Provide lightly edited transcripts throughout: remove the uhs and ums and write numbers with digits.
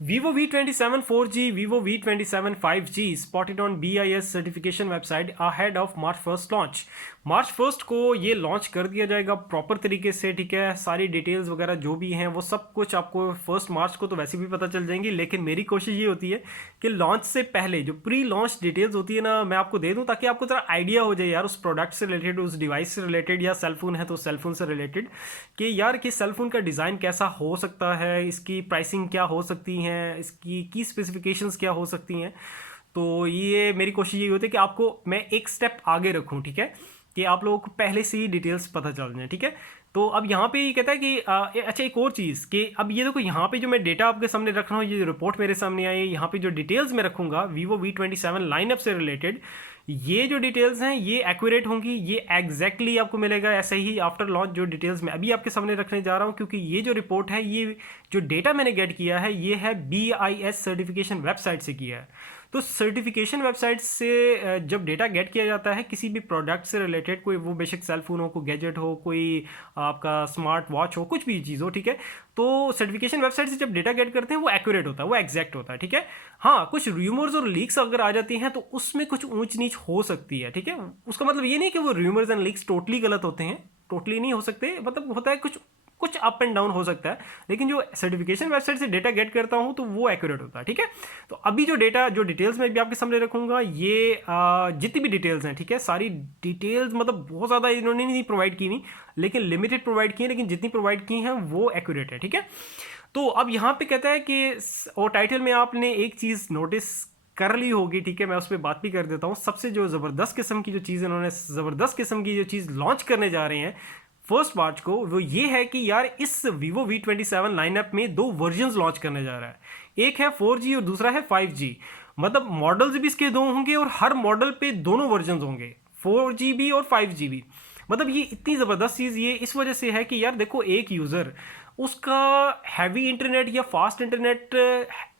Vivo V27 4G, Vivo V27 5G spotted on BIS certification website ahead of March 1st launch. March 1st को ये launch कर दिया जाएगा proper तरीके से, ठीक है। सारी डिटेल्स वगैरह जो भी हैं वो सब कुछ आपको 1 मार्च को तो वैसे भी पता चल जाएंगी, लेकिन मेरी कोशिश ये होती है कि लॉन्च से पहले जो प्री लॉन्च डिटेल्स होती है ना, मैं आपको दे दूं ताकि आपको ज़रा आइडिया हो जाए यार उस प्रोडक्ट से रिलेटेड, उस डिवाइस से रिलेटेड, या सेलफोन है तो सेलफोन से रिलेटेड, कि यार कि सेलफोन का डिज़ाइन कैसा हो सकता है, इसकी प्राइसिंग क्या हो सकती हैं, इसकी की स्पेसिफिकेशंस क्या हो सकती हैं। तो ये मेरी कोशिश ये होती है कि आपको मैं एक स्टेप आगे रखूं, ठीक है, कि आप लोगों को पहले से ही डिटेल्स पता चल जाए, ठीक है। तो अब यहाँ पे ये कहता है कि अच्छा एक और चीज़ कि अब ये देखो यहाँ पे जो मैं डेटा आपके सामने रख रहा हूँ, ये रिपोर्ट मेरे सामने आई है, यहाँ पे जो डिटेल्स मैं रखूँगा वीवो V27 लाइनअप से रिलेटेड, ये जो डिटेल्स हैं ये एक्यूरेट होंगी, ये एग्जैक्टली आपको मिलेगा ऐसे ही आफ्टर लॉन्च जो डिटेल्स मैं अभी आपके सामने रखने जा रहा हूँ, क्योंकि ये जो रिपोर्ट है, ये जो डेटा मैंने गेट किया है, ये है BIS सर्टिफिकेशन वेबसाइट से किया है। तो सर्टिफिकेशन वेबसाइट से जब डेटा गेट किया जाता है किसी भी प्रोडक्ट से रिलेटेड, कोई वो बेशक सेलफोन हो, कोई गैजेट हो, कोई आपका स्मार्ट वॉच हो, कुछ भी चीज़ हो, ठीक है, तो सर्टिफिकेशन वेबसाइट से जब डेटा गेट करते हैं वो एक्यूरेट होता है, वो एग्जैक्ट होता है, ठीक है। हाँ, कुछ र्यूमर्स और लीक्स अगर आ जाती हैं तो उसमें कुछ ऊंच नीच हो सकती है, ठीक है। उसका मतलब ये नहीं कि वो र्यूमर्स एंड लीक्स टोटली गलत होते हैं, टोटली नहीं हो सकते, मतलब होता है कुछ कुछ अप एंड डाउन हो सकता है, लेकिन जो सर्टिफिकेशन वेबसाइट से डेटा गेट करता हूं तो वो एक्यूरेट होता है, ठीक है। तो अभी जो डेटा, जो डिटेल्स मैं भी आपके सामने रखूंगा, ये जितनी भी डिटेल्स हैं, ठीक है, सारी डिटेल्स मतलब बहुत ज़्यादा इन्होंने नहीं प्रोवाइड की, नहीं, लेकिन लिमिटेड प्रोवाइड की है, लेकिन जितनी प्रोवाइड की हैं वो एक्यूरेट है, ठीक है। तो अब यहाँ पे कहता है कि और टाइटल में आपने एक चीज़ नोटिस कर ली होगी, ठीक है, मैं उस पर बात भी कर देता हूँ। सबसे जो ज़बरदस्त किस्म की जो चीज़ इन्होंने, ज़बरदस्त किस्म की जो चीज़ लॉन्च करने जा रहे हैं 1 मार्च को, वो ये है कि यार इस Vivo V27 लाइनअप में 2 वर्जन्स लॉन्च करने जा रहा है। एक है 4G और दूसरा है 5G। मतलब मॉडल्स भी इसके 2 होंगे और हर मॉडल पे दोनों वर्जन्स होंगे, 4G भी और 5G भी। मतलब ये इतनी ज़बरदस्त चीज़ ये इस वजह से है कि यार देखो, एक यूज़र उसका हैवी इंटरनेट या फास्ट इंटरनेट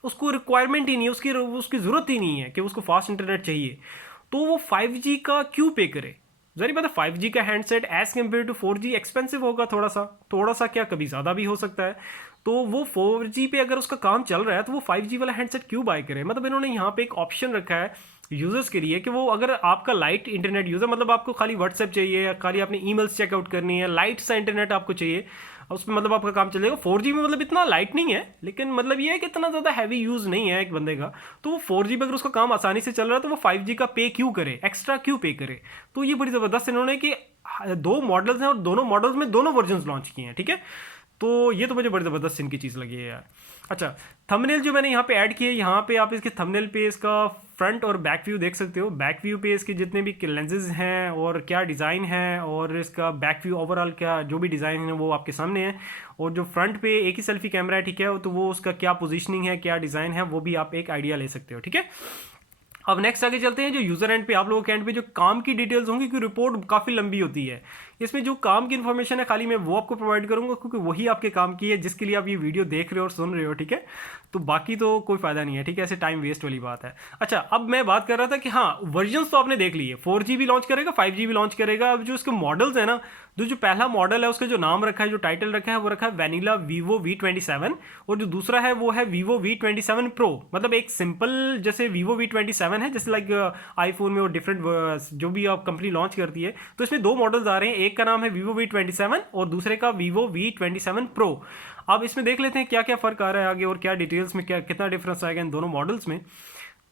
उसको रिक्वायरमेंट ही नहीं है, उसकी उसकी ज़रूरत ही नहीं है कि उसको फास्ट इंटरनेट चाहिए, तो वो 5G का क्यों पे करे। जारी बात है, 5G का handset as compare to 4G expensive होगा, थोड़ा सा क्या, कभी ज़्यादा भी हो सकता है। तो वो 4G पे अगर उसका काम चल रहा है तो वो 5G वाला हैंडसेट क्यों बाय करे। मतलब इन्होंने यहाँ पे एक ऑप्शन रखा है यूज़र्स के लिए कि वो अगर आपका लाइट इंटरनेट यूज़र, मतलब आपको खाली व्हाट्सएप चाहिए या खाली अपनी ईमेल्स चेकआउट करनी है, लाइट सा इंटरनेट आपको चाहिए, उसमें मतलब आपका काम चलेगा। 4G में मतलब इतना लाइट नहीं है, लेकिन मतलब ये है कि इतना ज़्यादा हैवी यूज़ नहीं है एक बंदे का, तो वो 4G में अगर उसका काम आसानी से चल रहा है तो वो 5G का पे क्यों करे, एक्स्ट्रा क्यों पे करे। तो ये बड़ी ज़बरदस्त इन्होंने कि 2 मॉडल्स हैं और दोनों मॉडल्स में दोनों वर्जन लॉन्च किए हैं, ठीक है। तो ये तो मुझे बड़ी ज़बरदस्त इनकी चीज़ लगी है यार। अच्छा, थंबनेल जो मैंने यहाँ पे ऐड किए, यहाँ पे आप इसके थंबनेल पे इसका फ्रंट और बैक व्यू देख सकते हो। बैक व्यू पे इसके जितने भी लेंसेज हैं और क्या डिज़ाइन है, और इसका बैक व्यू ओवरऑल क्या जो भी डिज़ाइन है वो आपके सामने है। और जो फ्रंट पे एक ही सेल्फी कैमरा है, ठीक है, तो वो उसका क्या पोजीशनिंग है, क्या डिज़ाइन है, वो भी आप एक आइडिया ले सकते हो, ठीक है। अब नेक्स्ट आगे चलते हैं, जो यूज़र एंड पे आप लोगों के एंड पे जो काम की डिटेल्स होंगी, क्योंकि रिपोर्ट काफ़ी लंबी होती है, इसमें जो काम की इन्फॉर्मेशन है खाली मैं वो आपको प्रोवाइड करूंगा, क्योंकि वही आपके काम की है जिसके लिए आप ये वीडियो देख रहे हो और सुन रहे हो, ठीक है। तो बाकी तो कोई फ़ायदा नहीं है, ठीक है, ऐसे टाइम वेस्ट वाली बात है। अच्छा, अब मैं बात कर रहा था कि हाँ, वर्जन्स तो आपने देख लिए, 4G भी लॉन्च करेगा, 5G भी लॉन्च करेगा। अब जो इसके मॉडल्स है ना, जो पहला मॉडल है उसका जो नाम रखा है, जो टाइटल रखा है, वो रखा है वैनिला Vivo V27, और जो दूसरा है वो है Vivo V27 Pro। मतलब एक सिंपल जैसे Vivo V27 है, जैसे लाइक आईफोन में और डिफरेंट जो भी आप कंपनी लॉन्च करती है, तो इसमें 2 मॉडल्स आ रहे हैं। एक का नाम है Vivo V27 और दूसरे का Vivo V27 Pro। अब इसमें देख लेते हैं क्या क्या फ़र्क आ रहा है आगे, और क्या डिटेल्स में क्या कितना डिफरेंस आएगा इन दोनों मॉडल्स में।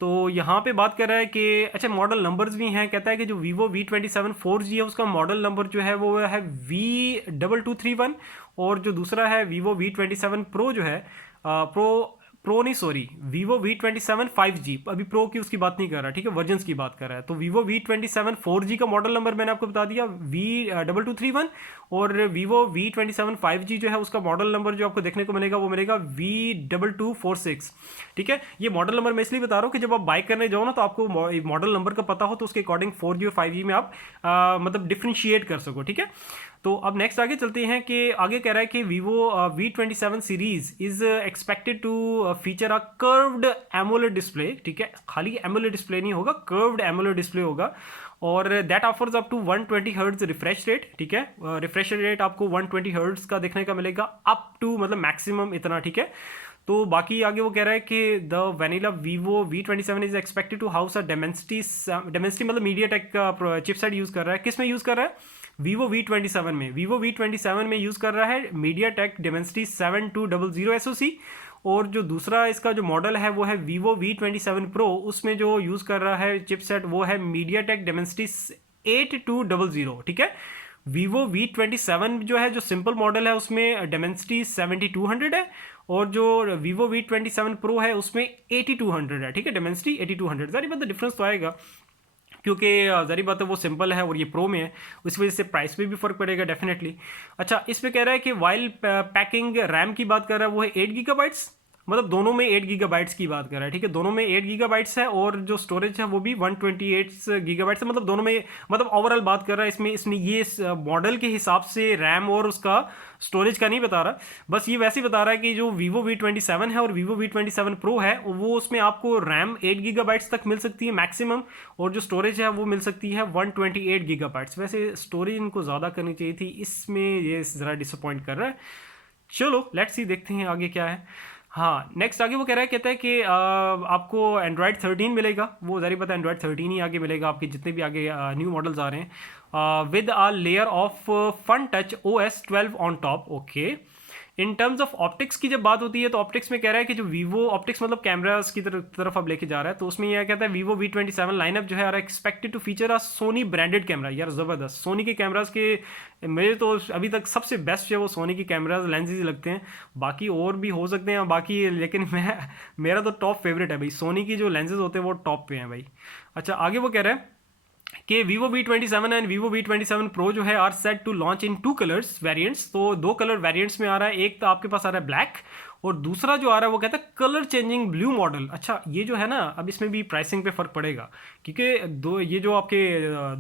तो यहाँ पे बात कर रहा है कि अच्छा, मॉडल नंबर्स भी हैं। कहता है कि जो Vivo V27 4G है उसका मॉडल नंबर जो है वो है V2231, और जो दूसरा है Vivo V27 Pro जो है प्रो नहीं, सॉरी, Vivo V27 5G, अभी प्रो की उसकी बात नहीं कर रहा, ठीक है, वर्जन्स की बात कर रहा है। तो Vivo V27 4G का मॉडल नंबर मैंने आपको बता दिया V2231, और Vivo V27 5G जो है उसका मॉडल नंबर जो आपको देखने को मिलेगा वो मिलेगा V2246, ठीक है। ये मॉडल नंबर मैं इसलिए बता रहा हूँ कि जब आप बाय करने जाओ ना तो आपको मॉडल नंबर का पता हो, तो उसके अकॉर्डिंग 4G और 5G में आप मतलब डिफ्रेंशिएट कर सको, ठीक है। तो अब नेक्स्ट आगे चलते हैं कि आगे कह रहा है कि Vivo V27 series is expected to feature a curved AMOLED display, ठीक है, खाली एमोलेड डिस्प्ले नहीं होगा, कर्व्ड एमोलेड डिस्प्ले होगा, और that offers up to 120 hertz refresh rate, ठीक है। रिफ्रेश रेट आपको 120 हर्ट्ज का देखने का मिलेगा, अप टू मतलब मैक्सिमम इतना, ठीक है। तो बाकी आगे वो कह रहा है कि the vanilla Vivo V27 is expected to house a Dimensity मतलब मीडिया टेक का चिपसेट यूज़ कर रहा है। किस में यूज़ कर रहा है? वीवो V27 में। वीवो V27 में यूज़ कर रहा है मीडिया टेक डेमेंसिटी 7200 SoC। और जो दूसरा इसका जो मॉडल है वो है वीवो V27 प्रो, उसमें जो यूज़ कर रहा है चिपसेट वो है मीडिया टेक डेमेंसिटी 8200। ठीक है, वीवो V27 जो है जो सिंपल मॉडल है उसमें डेमेंसिटी 7200 है, और जो वीवो V27 प्रो है उसमें 8200 है। ठीक है, डेमेंसिटी 8200। सारी बात डिफरेंस तो आएगा क्योंकि ज़ाहिर बात है वो सिंपल है और ये प्रो में है, उस वजह से प्राइस पे भी फ़र्क पड़ेगा डेफिनेटली। अच्छा, इसमें कह रहा है कि वाइल पैकिंग रैम की बात कर रहा है वो है 8 GB, मतलब दोनों में 8 GB की बात कर रहा है। ठीक है, दोनों में 8 GB है और जो स्टोरेज है वो भी 128 GB है, मतलब दोनों में, मतलब ओवरऑल बात कर रहा है इसमें इसने ये मॉडल के हिसाब से रैम और उसका स्टोरेज का नहीं बता रहा, बस ये वैसे ही बता रहा है कि जो वीवो V27 है और वीवो V27 प्रो है वो उसमें आपको रैम 8 GB तक मिल सकती है मैक्सिमम, और जो स्टोरेज है वो मिल सकती है 128 GB। वैसे स्टोरेज इनको ज़्यादा करनी चाहिए थी, इसमें ये ज़रा डिसअपॉइंट कर रहा है। चलो लेट्स सी, देखते हैं आगे क्या है। हाँ, नेक्स्ट आगे वो कह रहा है, कहता है कि आपको एंड्रॉयड 13 मिलेगा। वो ज़ाहिर पता है एंड्रॉयड 13 ही आगे मिलेगा, आपके जितने भी आगे न्यू मॉडल्स आ रहे हैं, with a layer of Funtouch OS 12 on top. Okay, in terms of optics की जब बात होती है तो ऑप्टिक्स में कह रहा है कि जो वीवो ऑप्टिक्स मतलब कैमरास की तरफ अब लेके जा रहा है, तो उसमें यह कहता है वीवो V27 लाइनअप जो है are expected to feature a Sony branded camera. यार ज़बरदस्त, सोनी के कैमरास के मेरे तो अभी तक सबसे बेस्ट जो है वो सोनी के कैमराज लेंसेज लगते हैं, बाकी और भी हो सकते हैं बाकी, लेकिन मेरा तो टॉप फेवरेट है भाई, सोनी की जो लेंसेज होते हैं वो टॉप पे हैं भाई। अच्छा, आगे वो कह रहा है कि Vivo V27 and Vivo V27 pro जो है are set to launch in 2 colours variants. तो 2 कलर वेरिएंट्स में आ रहा है, एक तो आपके पास आ रहा है ब्लैक, और दूसरा जो आ रहा है वो कहता है कलर चेंजिंग ब्लू मॉडल। अच्छा, ये जो है ना, अब इसमें भी प्राइसिंग पे फर्क पड़ेगा क्योंकि ये जो आपके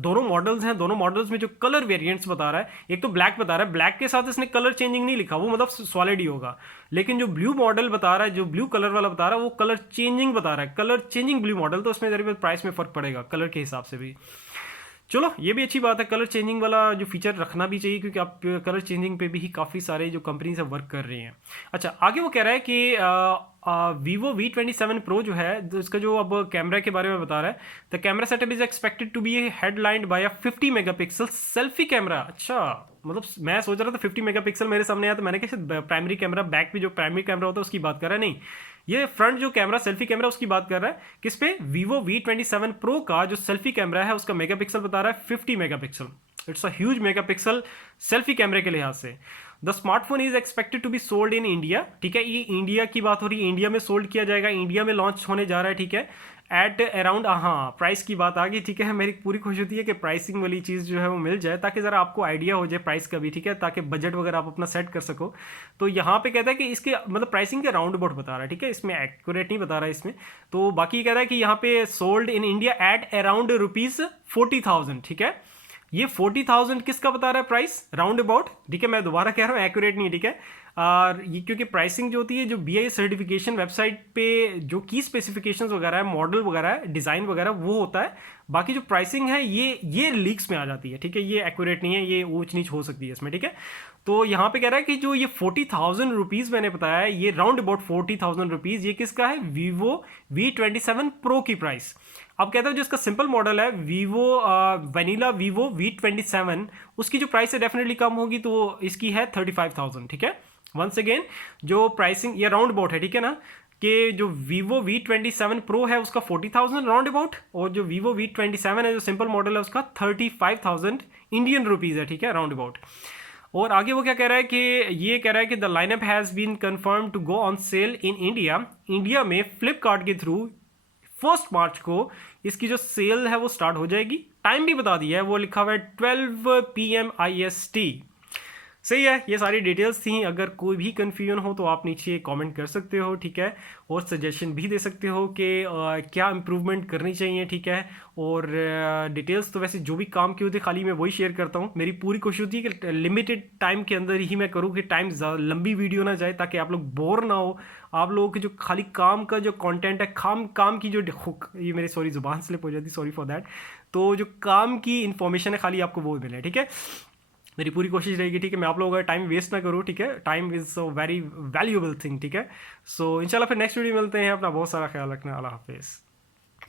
दोनों मॉडल्स हैं, दोनों मॉडल्स में जो कलर वेरिएंट्स बता रहा है, एक तो ब्लैक बता रहा है, ब्लैक के साथ इसने कलर चेंजिंग नहीं लिखा, वो मतलब सॉलिड ही होगा, लेकिन जो ब्लू मॉडल बता रहा है, जो ब्लू कलर वाला बता रहा है वो कलर चेंजिंग बता रहा है, कलर चेंजिंग ब्लू मॉडल। तो उसमें जरूर प्राइस में फर्क पड़ेगा कलर के हिसाब से भी। चलो ये भी अच्छी बात है, कलर चेंजिंग वाला जो फीचर रखना भी चाहिए क्योंकि आप कलर चेंजिंग पे भी ही काफ़ी सारे जो कंपनीज है वर्क कर रही हैं। अच्छा, आगे वो कह रहा है कि वीवो V27 प्रो जो है इसका जो अब कैमरा के बारे में बता रहा है, the camera setup is expected to be headlined by a 50 megapixel selfie camera. अच्छा, मतलब मैं सोच रहा था 50 मेगापिक्सल मेरे सामने आया तो मैंने कहा प्राइमरी कैमरा, बैक भी जो प्राइमरी कैमरा होता है उसकी बात कर रहा है, नहीं, ये फ्रंट जो कैमरा सेल्फी कैमरा उसकी बात कर रहा है। किस पे? वीवो V27 प्रो का जो सेल्फी कैमरा है उसका मेगापिक्सल बता रहा है 50 megapixel. It's a huge megapixel selfie कैमरे के लिहाज से। The smartphone is expected to be sold in India. ठीक है, ये इंडिया की बात हो रही है, इंडिया में सोल्ड किया जाएगा, इंडिया में लॉन्च होने जा रहा है। ठीक है, एट अराउंड, हाँ प्राइस की बात आ गई। ठीक है, मेरी पूरी कोशिश होती है कि प्राइसिंग वाली चीज़ जो है वो मिल जाए ताकि ज़रा आपको आइडिया हो जाए प्राइस का भी। ठीक है, ताकि बजट वगैरह आप अपना सेट कर सको। तो यहाँ पे कहता है कि इसके मतलब प्राइसिंग के राउंड अबाउट बता रहा है। ठीक है, इसमें एक्यूरेट नहीं बता रहा है इसमें। तो बाकी कह रहा है कि यहाँ पे sold in India at around ₹40,000। ठीक है, ये 40,000 किसका बता रहा है प्राइस, राउंड अबाउट। ठीक है, मैं दोबारा कह रहा हूँ एक्यूरेट नहीं है। ठीक है, और ये क्योंकि प्राइसिंग जो होती है जो BIS सर्टिफिकेशन वेबसाइट पे जो की स्पेसिफिकेशंस वगैरह है, मॉडल वगैरह है, डिज़ाइन वगैरह वो होता है, बाकी जो प्राइसिंग है ये लीक्स में आ जाती है। ठीक है, ये एक्यूरेट नहीं है, ये ऊंच नीच हो सकती है इसमें। ठीक है, तो यहाँ पे कह रहा है कि जो ये 40,000 रुपीज़ मैंने बताया है, ये राउंड अबाउट 40,000 रुपीज़, ये किसका है, वीवो V27 प्रो की प्राइस। अब कहता है जो इसका सिंपल मॉडल है वीवो वनीला वीवो V27, उसकी जो प्राइस है डेफिनेटली कम होगी, तो इसकी है 35,000। ठीक है, वंस अगेन जो प्राइसिंग ये राउंड अबाउट है। ठीक है ना, कि जो वीवो V27 प्रो है उसका 40,000 राउंड अबाउट, और जो वीवो V27 है जो सिंपल मॉडल है उसका 35,000 इंडियन रुपीज़ है। ठीक है, राउंड अबाउट। और आगे वो क्या कह रहा है कि ये कह रहा है कि the lineup has been confirm to go on sale in India. India में फ्लिपकार्ट के थ्रू 1 मार्च को इसकी जो सेल है वो स्टार्ट हो जाएगी। टाइम भी बता दिया है, वो लिखा हुआ है 12 PM IST। सही है, ये सारी डिटेल्स थी। अगर कोई भी कन्फ्यूजन हो तो आप नीचे कमेंट कर सकते हो। ठीक है, और सजेशन भी दे सकते हो कि क्या इम्प्रूवमेंट करनी चाहिए। ठीक है, और डिटेल्स तो वैसे जो भी काम की होती है खाली मैं वही शेयर करता हूँ। मेरी पूरी कोशिश होती है कि लिमिटेड टाइम के अंदर ही मैं करूँ कि टाइम लंबी वीडियो ना जाए, ताकि आप लोग बोर ना हो। आप लोगों के जो खाली काम का जो कंटेंट है, काम की जो ये मेरी सॉरी जुबान स्लिप हो जाती, सॉरी फॉर दैट। तो जो काम की इन्फॉर्मेशन है खाली आपको वो मिले। ठीक है, मेरी पूरी कोशिश रहेगी, ठीक है, मैं आप लोगों का टाइम वेस्ट ना करूँ, ठीक है, time is a very valuable thing, ठीक है। सो इंशाल्लाह फिर नेक्स्ट वीडियो मिलते हैं, अपना बहुत सारा ख्याल रखना, अल्लाह हाफिज़।